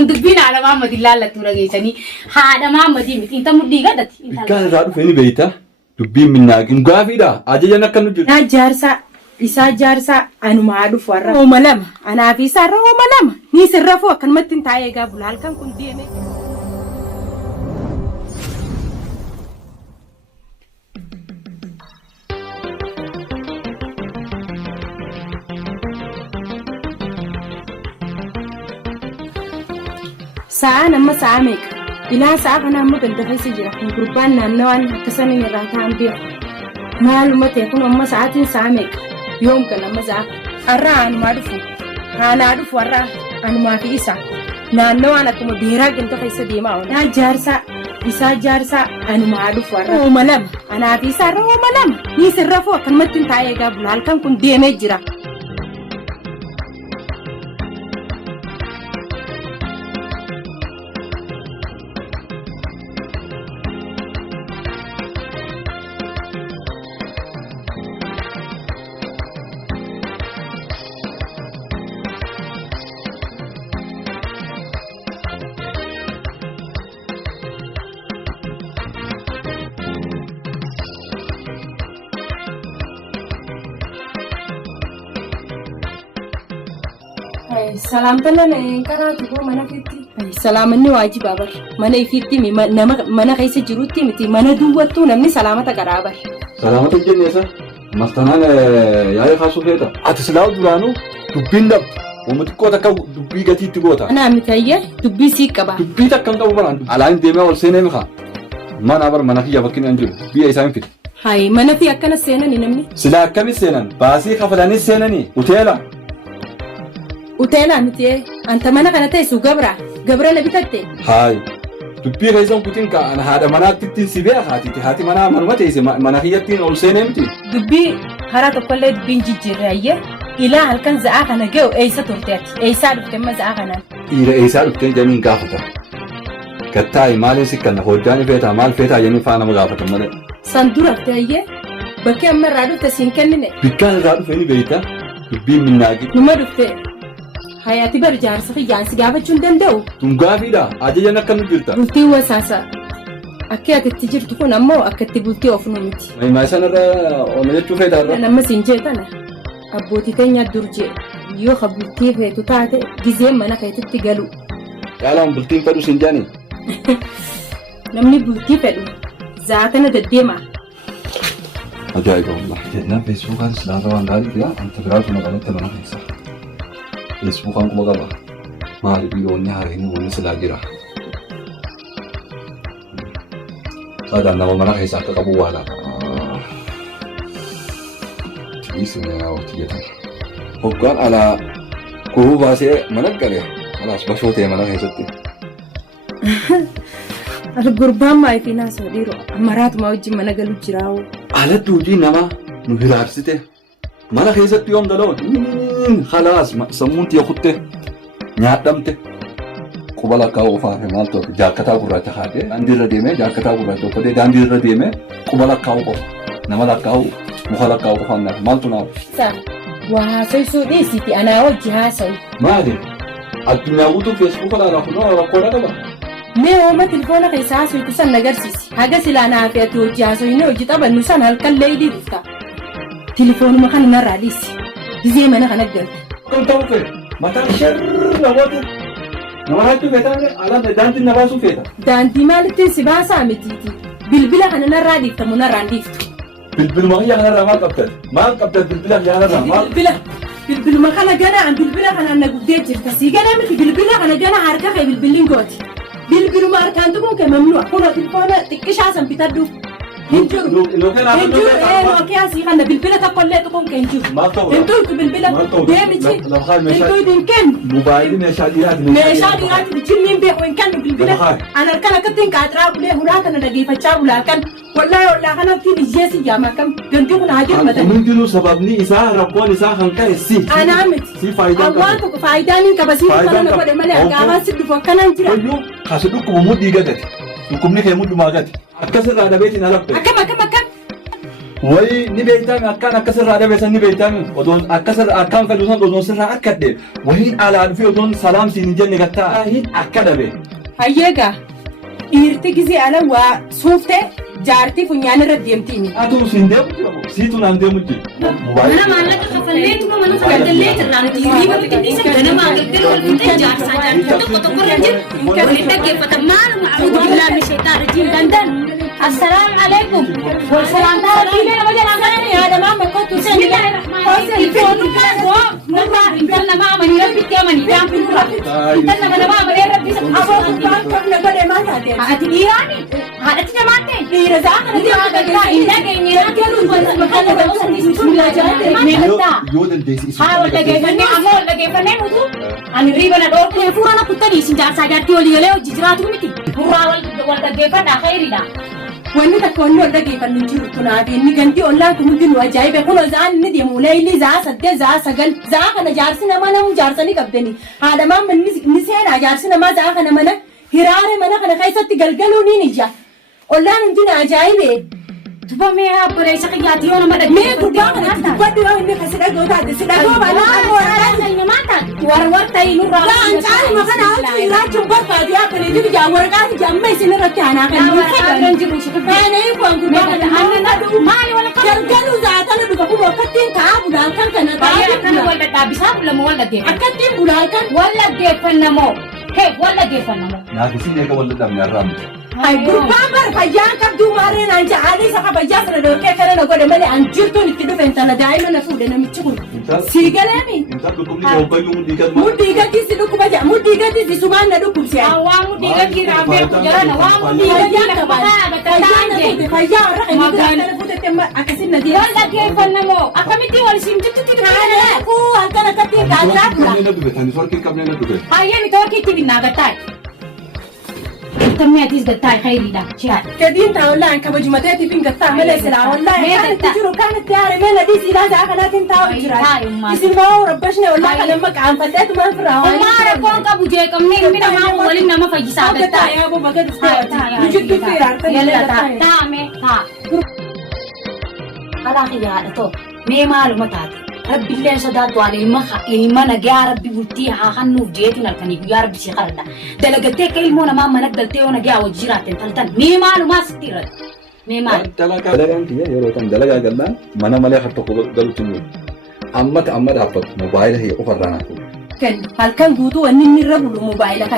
كنت بينا على محمد الله لا تورجيسني هذا محمد يمت أنت مدي قدت كان رادو فيني بيتا تبين من ناقين قافي دا أجينا كانوا جل جارسا إسا جارسا أنا ما أعرف ورا هو ملام أنا في سارة هو ملام نيس الرفوع كان متن تايه قبل هالكم كنت ديني ساعة نما ساعة ميك إلى ساعة أنا ما بنت في سجرة من قربان نوان كسرني الراتان بيا معلومات يكون أما ساعة ميك يوم كنا مزاق أرى أنا ما أعرف أنا أعرف ورا أنا ما في إسا نانو أنا كم بيراك أنت في سدي ما أنا جارسا إسا جارسا أنا ما أعرف ورا هو ملام أنا في سارة هو ملام يسرفوا كان متن تايه قبل هالكم كن دينه جرا سلامتنا نكرا تقول منا فيتي سلامني واجب أبر منا فيتي منا خيس جروتي متي منا دوّتو نمني سلامتك قرابر سلامة الجنة مستنان يا خاصو فيتا أتسلاو دورانو تبين دب ومتكو تكو دبي قتي تقوتا أنا متأيه دبي سيك كبا دبي تكم تبو بران على إن ديما والسنة مخا ما نابر منا خيا بكين أنجل بي أيسام فيت هاي منا في أكنا السنة نمني سلا كم السنة باسي خفلاني السنة ني وتيلا وتيلا متى أنت منا كنا تيسو قبرة نبتكتي هاي دبي غيزون كتين كا أنا هذا منا تتين سبيا هاتي منا منو تيسي منا خيا تين والسنة متي دبي هرات كل دبي جيجي رأيه إلى هالكن زعاقنا جو أيسا تورتات أيسا دفتما زعاقنا إلى أيسا دفتين جمين قافتا كتاي مالي سكنا هوجاني فيتا مال فيتا يني فانا مقافتا مالي صندورة تايه بكي أمر رادو تسين كنني بكان رادو فيني بيتا دبي من ناقي نما دفتي حياتي برجار سخي جانسي قابة جندن دو تنقافي دا أجينا كانوا جلتا بلتي وساسا أكيد تجير تكون أمو أكيد بلتي أفنومتي ما يسانا را ونجتو فيتا را لما سنجيتنا أبوتي تنيا درجي يو خبلتي فيتو تاتي جزيم منا فيتو تقلو يالهم بلتين فدو سنجاني نمني بلتي فدو ذاتنا دديما أجايب والله جدنا فيسبوك هذا سلاطة وان داري كده أنت براتو مغلط تبنا خيصة فيسبوك أنكو مغلط ما ربي وني هاريني وني سلاجرا هذا أنا ما خيصة كقبو والا تيسنا يا وتيجي وقال على كوه باسي منقله خلاص بشوتي منا خيصة القربان ما في ناس وديرو أمارات ما وجي منا قالوا جراو على توجي نما نهرار سته منا خيصة يوم دلون خلاص سمونتي يخطه نعدمته قبلا كاو فاهم مالتو جاكتا قرات خاطه داندي رديمه جاكتا قرات وكده داندي رديمه قبلا كاو نما كاو مخلا كاو فانا مالتو ناو صح وهاسوي سودي سيتي أنا وجي هاسوي ما أدري الدنيا وتو فيسبوك لا رافضنا ولا كورا كذا ما هو ما تلفونه قيساس ويكسر نجارسيس حاجة سلانة في توجي هاسوي نوجي طبعا نسان هالكل ليدي دفتا تلفون ما خلنا راديس زي ما أنا خنقدر كم توقف ما تنشر نواتي نواتي فيتا على دانتي نباسو فيتا دانتي مالتي سباسة متيتي بالبلا خلنا راديف تمونا رانديف بالبل ما هي أنا ما قبضت بالبلا يا أنا ما بالبلا ما خلنا جانا عن بالبلا خلنا نقدر تسي جانا مثل بالبلا خلنا جانا حركة خي بالبلين قاتي بالبلا ما أركان تكون كممنوع كنا تلفونه تكش عشان بتدو هنجو لو كان هنجو إيه ما كياسي خلنا بالبلا تقول لا تكون كنجو هنجو بالبلا ده مشي هنجو دين كن موبايلي مشاهدات بتجيني بيه وين كان بالبلا أنا أركان كتير كاتراب له هناك أنا نجيب أشاب ولا كان والله أنا في الجيش يا ما كم جنتي من هاجر مثلا ممكن سببني إساءة ربنا إساءة خنكا سي أنا عمت سي فايدة أبغاك فايداني كبسي فانا نقول ملأ أجابات سدفع كان أنتي أيوه خاسدوك بمود يجدك لكم نخي مود ما جد أكسر على بيتنا لبته أكم Wai ni beektan akkan sirraa dhabeessan ni beektan odoon akkan fayyusan odoon sirraa akka dhabe wahiin alaa dhufee odoon salaam siin hin jenne gattaa hin akka dhabe. Hayyeegaa dhiirti gisee ala waa suuftee jaartii funyaan irra deemtiini. Atuu siin deemu jira siitu naan deemu jira. Mana maallaqa kafalleetuma mana fudhatullee jirraan hiriiba biqilisa ganama agargara wal fixee jaarsaa jaartii tokko tokko irra jiru waliin dhaggeeffatan maaluma a'uudu billaa misheetaa rajiin danda'an. Assalaamu alaikum. Salaamtaa rabbiilee nama jalaa galanii haadhamaa makkootu sanii nurraa intal namaa amanii rabbitti amanii daampi nurraa intal namaa amanii rabbisa aboo gubbaan qabna godhe maa taatee ati dhiiraani haadhatti jamaatte dhiira isaa kana dhiira gaddaa hin dhageenye rakkeeruun wanta makalla ta'uu sanii bismillaa jiraate meeqattaa Yoo dandeessi haa wal dhageeffannee ammoo wal dhageeffannee nutu ani riiba na dhoorkee fuurana kuttanii isin jaarsaa jaartii walii galee hojii jiraatu miti nurraa wal dhageeffadhaa khayriidha. wanni takka wanni wal dhageeffannu jiru tunaafi inni gantii ollaan kun hundinuu ajaa'ibe kunoo zaan inni deemu leeyilii zaa saddeet zaa sagal zaa kana jaarsi namaa namu jaarsanii qabdanii haadhamaan ni seenaa jaarsi namaa zaa kana mana hiraare mana kana keessatti galgaluu ni ija ollaan hundinuu ajaa'ibe. Tuba mee abboleessa qiyyaati yoo nama dhaggeeffatu. Mee gubbaa kanatti dubbadhu yoo inni kasi dhagoo taate si dhagoo warwar ta'ii nurraa. Waan caaluma kana hojii jiraachuun barbaadu yaa kan itti bijaa warqaati jamma isin irratti aanaa kan maali wal galgaluu zaatana dhufa kun akkattiin taa'aa bulaan kan kana taa'aa wal dhadhaabisaa bulamoo wal dhaggeeffanna. akkattiin bulaan kan wal dhaggeeffannamoo wal dhaggeeffannamoo. Naafisiin eega wal dhadhaabne arraamu. Ay gurbaan bar fayyaan qabduu maarreen an ja'anii saka fayyaa sana dhoorkee kana na godhe malee an jirtuun itti dhufe intala daa'ima na fuudhe namichi kun. Sii galeemi. Muddii gatii si dhukkuba jaa muddii gatii si subaan na dhukkubse. Waa muddii gatii raafee kujarana waa muddii gatii fayyaa warra kan kana fuudhette akkasin na deema. Wal dhaggeeffannamoo akkamitti wal siin tuttutti kuu halkan akkattiin kaajaa tura. Hayyee mitoorkiitti binnaa gattaay. Tammi atis gattaa khayriidha shihaad. Gadiin taa wallaan kabajumateetii fi gattaa malee silaa wallaan kan itti jiru kan itti haare mee ladii silaa isaa kanaatiin taa'u jira. Isin maa rabbashne wallaan kan amma qaanfadheetu maan firaa waan. Ummaa rakkoon qabu jeeqamnee ilmi namaa waliin nama fayyisaa gattaa. Gattaa yaa boo baga dhuftee nujittuu fi raartanii yalla taa'ame taa. Alaa xiyyaadha too mee maaluma taate. Rabbiillee sodaatu waan ilma nagaa rabbi bultii haa hannuuf jeetiin halkanii guyyaa rabbi si qaradha. Dalagattee akka ilmoo namaa mana galtee yoo nagaa wajji jiraatte taltan mee maalumaa sitti irratti mee maal. Dalagaan kiyya yeroo tan dalagaa gallaan mana malee har tokko galuutti hin amma dhaabbatu mobaayila hiyya qofarraa naaf. Halkan guutuu wanni inni irra bulu mobaayila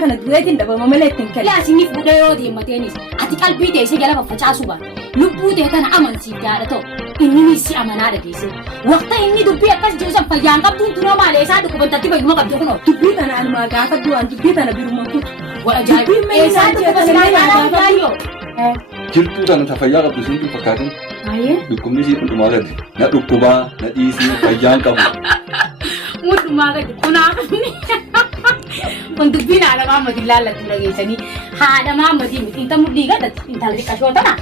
kana dureetiin dhabama malee ittiin kenna. Yaa isiniif guddaa yoo deemmateenis ati qalbii teessee jala faffacaasu baata. Lubbuu ta'e kana amansiiftaadha ta'u inni si amanaa dhageesse. Waqta inni dubbii akkas jiru san fayyaan qabduun tunoo maalee isaa dhukkubantatti fayyuma qabdu kunoo. Dubbii kana almaa gaafa du'an dubbii kana biruma kutu. Ajaa'iba! Eessaa dhukkuba silaa ilaalaa gaarii Jirtuu tana ta fayyaa qabdu isin fakkaatin. Dhukkubni isii hundumaa gadi. Na dhukkubaa na dhiisii fayyaan qabu. Hundumaa gadi kunaafni. Kun dubbiin haadha maammatiin laallatti dhageessanii haadha maammatiin miti inta mudhii gadatti intala xiqqashoo tana.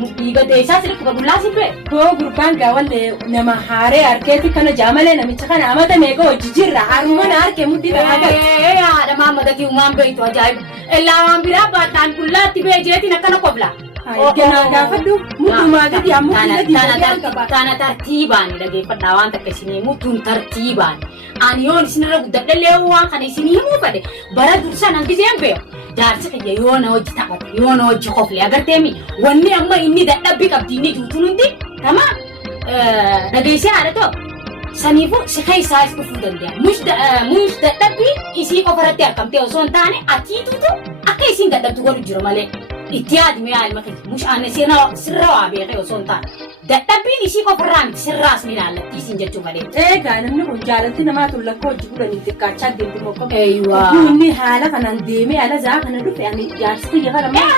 Mudhii gadee isaa sirriitti qabullaa si ture. Koo gurbaan gaawallee nama haaree harkeetti kana jaamalee namicha kana amata meeqa hojii jirra haruma na harkee mudhii kana gadi. Haadha maammadatti uumaan beektu ajaa'iba. Illaa waan biraa baattaan qullaatti beejeetiin akkana qobla. Ganaa gaafadhu mudhumaa gadi ammoo Tana tartiibaan dhageeffadhaa waan takka isinii mudhuun tartiibaan. Ani yoon isinirra guddadhallee waan kana isinii himuu fedhe bara dursan hanqiseen beeku. Jaarsi kiyya yoo na hojii taphate yoo na hojii qoflee agarteemi wanni amma inni dadhabbii qabdi inni juutuun hundi tama dhageessee haadha ta'u saniifuu si keessaa is dhufuu danda'a. Mush dadhabbii isii qofarratti argamtee osoo hin taane atiitutu akka isiin dadhabdu godhu jira malee. Itti yaadime yaa ilma keessa mush aanne sirra waa beekee osoo hin taane dadhabbiin ishii qofarraa miti sirraas ni ilaallatti isiin jechuu malee. Eegaa namni kun jaalatti namaa tun lakka hojii godhanii xiqqaachaa deemtu mokkoo. Eeyyuwaa. Inni haala kanaan deemee ala zaa kana dhufe ani jaarsi kiyya kana maa.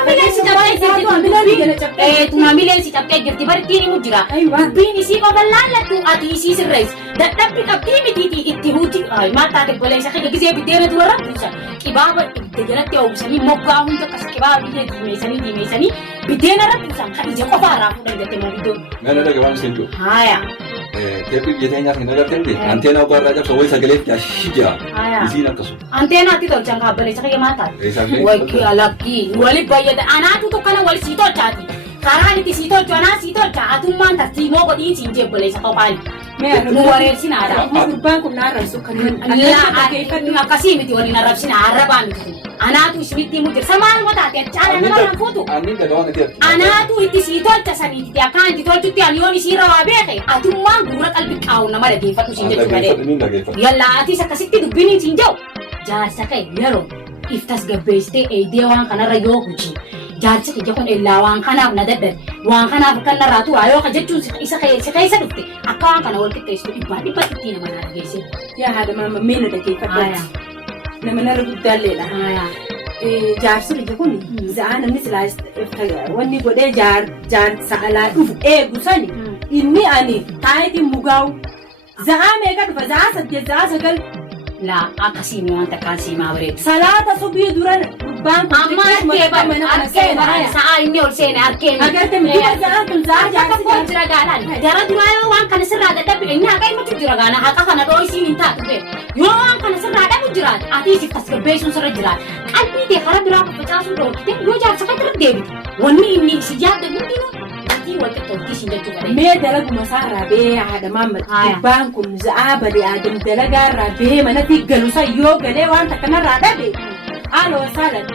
Maamileensi cabxee jirti barittiin himu jira. Dubbiin isii qofa laallattu ati isii sirreessi. Dadhabbi qabdii mitiiti itti huuti. Maal taate boleessa kiyya gisee biddeena durarra buusa. Qibaaba ibidda jalatti oomishanii moggaa hunda akkas qibaaba biyya diimeessanii biddeena irra buusan kan ija qofaarraa fuudhan jettee maanguddoon. Mana dhaga waan isin jiru. Haaya. Teephi biyya teenyaa hin agartee anteenaa gurraa cabsa wayi sagaleetti ashijaa isiin akkasuma. Anteenaatti tolchan kaabaleessa kiyya maal taate? Wakki alakkii wali bayyada anaatu tokkana wal sii tolchaati. karaan itti sii tolchu anaa sii tolcha atummaan tartiimoo godhiin siin jebboleessa qophaani. Nu wareersinaadha. Gurbaan kun na arrabsu kan akkasii miti waliin arrabsina arrabaa miti. Anaatu isinitti himu jirsa maaluma taate achaala nama kan fuutu. Anaatu itti sii tolcha saniiti akkaan itti tolchutti ani yoon isii rawaa beeke atummaan gurra qalbii qaawun nama dhageeffadhu siin jechuu malee. Yallaa atis akkasitti dubbiniin siin jiru. Jaarsa ka'e yeroo iftas gabbeessitee eedee waan kanarra yoo hojii. Jaarsi kiyya kun illaa waan kanaaf na daddare waan kanaaf kan narraa turaa yoo jechuun isa keessa dhufte akka waan kana wal qixxeessitu dhibbaa itti nama na dhageesse. Yaa haadha maama mee na dhageeffadhu. Nama narra guddaalleedha. Jaarsi kiyya kun za'aa namni silaas wanni godhee jaarsa alaa dhufu eegu sani inni ani taayitiin mugaa'u za'aa meeqa dhufa za'aa 8 za'aa 9. La akkasiin waan takkaan siimaa bareedu. Salaata subii duran gurbaan kun arkee bara sa'a inni ol seene arkeen. Agartee miti za'aa kun za'aa jaarsi kun jira gaadhaan. Jara duraa yoo waan kana sirraa dadhabde inni haqa himatu jira gaana haqa kana dhoo isiin hin taatu bee. Yoo waan kana sirraa dhabu jiraate ati isif tasgabbeessuun sirra jiraate. Qalbii tee karaa biraa facaasuu dhoorkite yoo jaarsa kan irra deebite. Wanni inni si yaadde hundinuu ati wal qixxooftii siin jechuu bareedu. Mee dalaguma saarraa bee haadha maammat gurbaan kun za'aa badee aadam dalagaarraa bee manatti galuusa yoo galee waan takkanarraa dhabe haaloo saalan.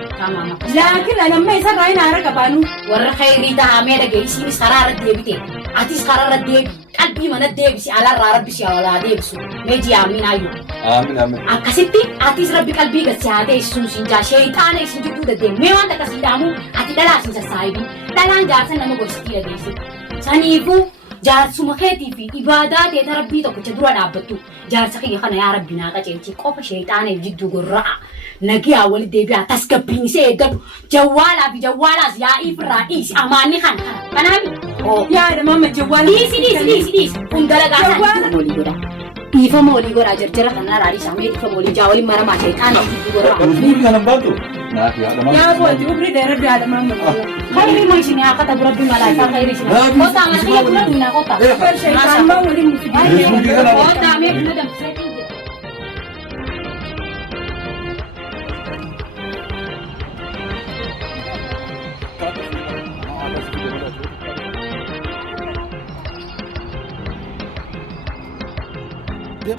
Laakiin ani amma isarraa hin haara qabaanu. Warra khayrii taa'amee dhageessiinis karaa irra deebite. Atis karaa irra deebi. Qalbii mana deebisi alarraa rabbi si walaa deebisu. Meeji aamin ayyuu. Aamin. Akkasitti atis rabbi qalbii gadi haa teessisuun siin jaa sheeyxaana isin jidduu deddeemu. Mee waan akkasii dhaamu ati dhalaa siin sassaayibi. Dhalaan jaarsa nama gorsitii dhageessi. Saniifuu jaarsuma keetii fi ibaadaa teeta rabbii tokkicha dura dhaabbattu. Jaarsa kiyya kana yaa rabbi naa qaceelchi qofa sheeyxaanaaf jidduu gorra'a. Nagiyaa walitti deebi'aa tasgabbiin isee eeggatu. Jawwaalaa fi jawwaalaas yaa'iif irraa dhiisi amaanni kana. Kanaafi. Yaada maama jawwaala. Dhiisi. Kun dalagaa isaa walii godha. Dhiifama walii godhaa jarjara kanaa raadii isaa mee dhiifama walii jaa waliin maramaa sheexaana jidduu gorra'a. Nuuri kana baatu. Naafi haadha maama. Yaa booti ubri dheeraa haadha maama. Khayri ma isin yaa kata burabbi malaaika khayri isin. Kota amartii burabbi na kota. Sheetaan maa waliin nuti. Kota mee kuma damseetiin. Dia,